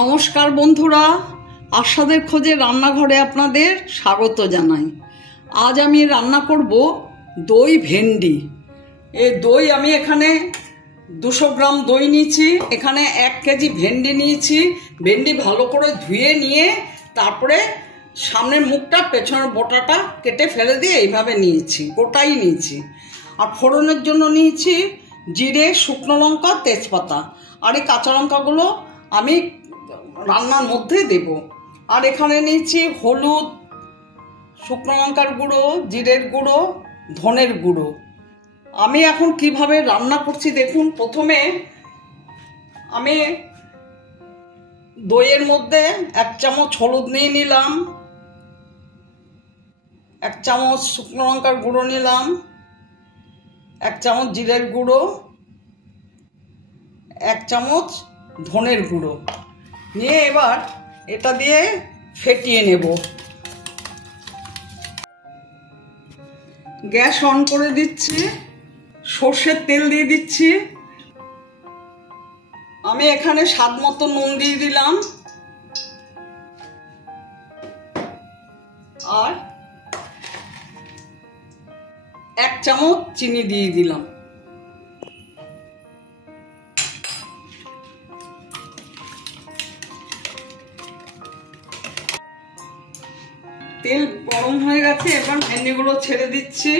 নমস্কার বন্ধুরা, আশাদের খোঁজে রান্নাঘরে আপনাদের স্বাগত জানাই। আজ আমি রান্না করব দই ভেন্ডি। এই দই আমি এখানে 200 গ্রাম দই নিয়েছি, এখানে 1 কেজি ভেন্ডি নিয়েছি। ভেন্ডি ভালো করে ধুয়ে নিয়ে তারপরে সামনের মুখটা পেছনের বোটাটা কেটে ফেলে দিয়ে এইভাবে নিয়েছি, গোটাই নিয়েছি। আর ফোড়নের জন্য নিয়েছি জিরে, শুকনো লঙ্কা, তেজপাতা। আর এই কাঁচা লঙ্কাগুলো আমি রান্নার মধ্যে দেব। আর এখানে নিয়েছি হলুদ, শুকনো লঙ্কার গুঁড়ো, জিরের গুঁড়ো, ধনের গুঁড়ো। আমি এখন কিভাবে রান্না করছি দেখুন। প্রথমে আমি দইয়ের মধ্যে 1 চামচ হলুদ নিয়ে নিলাম, 1 চামচ শুকনো লঙ্কার গুঁড়ো নিলাম, 1 চামচ জিরের গুঁড়ো, 1 চামচ ধনের গুঁড়ো নিয়ে এবার এটা দিয়ে ফেটিয়ে নেব। গ্যাস অন করে দিচ্ছি, সর্ষের তেল দিয়ে দিচ্ছি। আমি এখানে স্বাদ মতো নুন দিয়ে দিলাম আর 1 চামচ চিনি দিয়ে দিলাম। তেল গরম হয়ে গেছে, এবার ভেন্ডিগুলো ছেড়ে দিচ্ছি।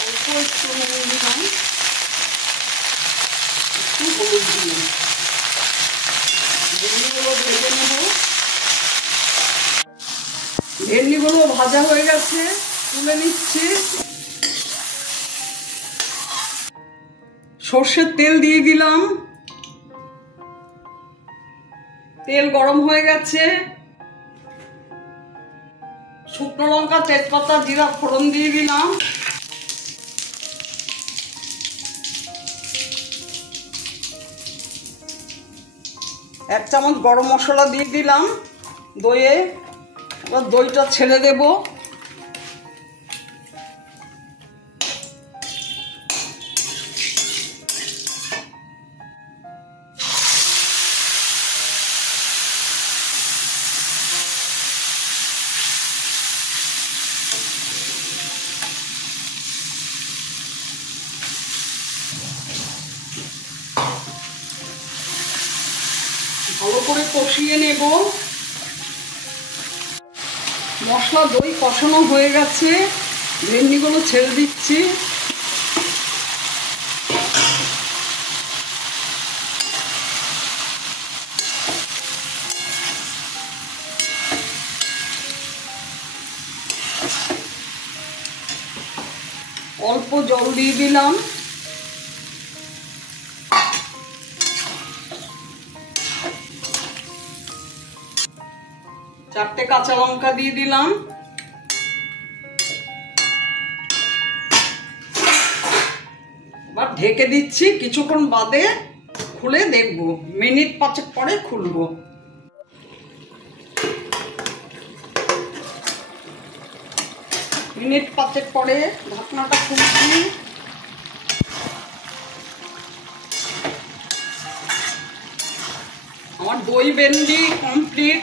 অল্প একটু নুন দিলাম, একটু হলুদ দিলাম। ভেন্ডিগুলো ভেজে নেব। ভেন্ডিগুলো ভাজা হয়ে গেছে, তুলে নিচ্ছি। সর্ষের তেল দিয়ে দিলাম, তেল গরম হয়ে গেছে। শুকনো লঙ্কা, তেজপাতা, জিরা ফোড়ন দিয়ে দিলাম। এক চামচ গরম মশলা দিয়ে দিলাম দইয়ে। এবার দইটা ছেড়ে দেব। ভালো করে কষিয়ে নেব। মশলা দই কষানো হয়ে গেছে, ভেন্ডিগুলো ছেড়ে দিচ্ছি। অল্প জল দিয়ে দিলাম। চারটে কাঁচা লঙ্কা দিয়ে দিলাম। এবার ঢেকে দিচ্ছি, কিছুক্ষণ বাদে খুলে দেখব। মিনিট 5 পরে খুলবো। মিনিট 5 পরে ঢাকনাটা খুলছি। আমার দই ভেন্ডি কমপ্লিট।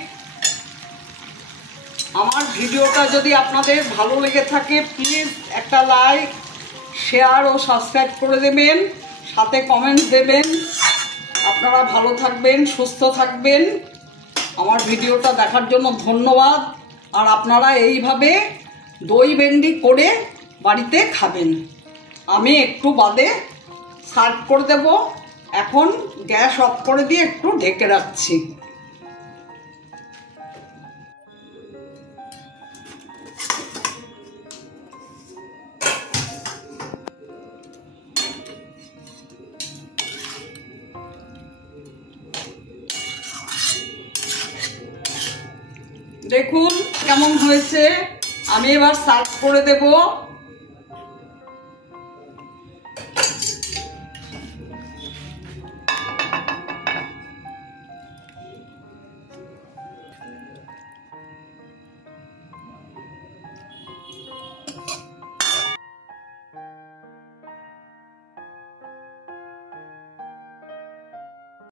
আমার ভিডিওটা যদি আপনাদের ভালো লেগে থাকে প্লিজ একটা লাইক, শেয়ার ও সাবস্ক্রাইব করে দেবেন, সাথে কমেন্টস দেবেন। আপনারা ভালো থাকবেন, সুস্থ থাকবেন। আমার ভিডিওটা দেখার জন্য ধন্যবাদ। আর আপনারা এইভাবে দই ভেন্ডি করে বাড়িতে খাবেন। আমি একটু বাদে সার্ভ করে দেব। এখন গ্যাস অফ করে দিয়ে একটু ঢেকে রাখছি। দেখুন কেমন হয়েছে। আমি এবার সার্ভ করে দেব।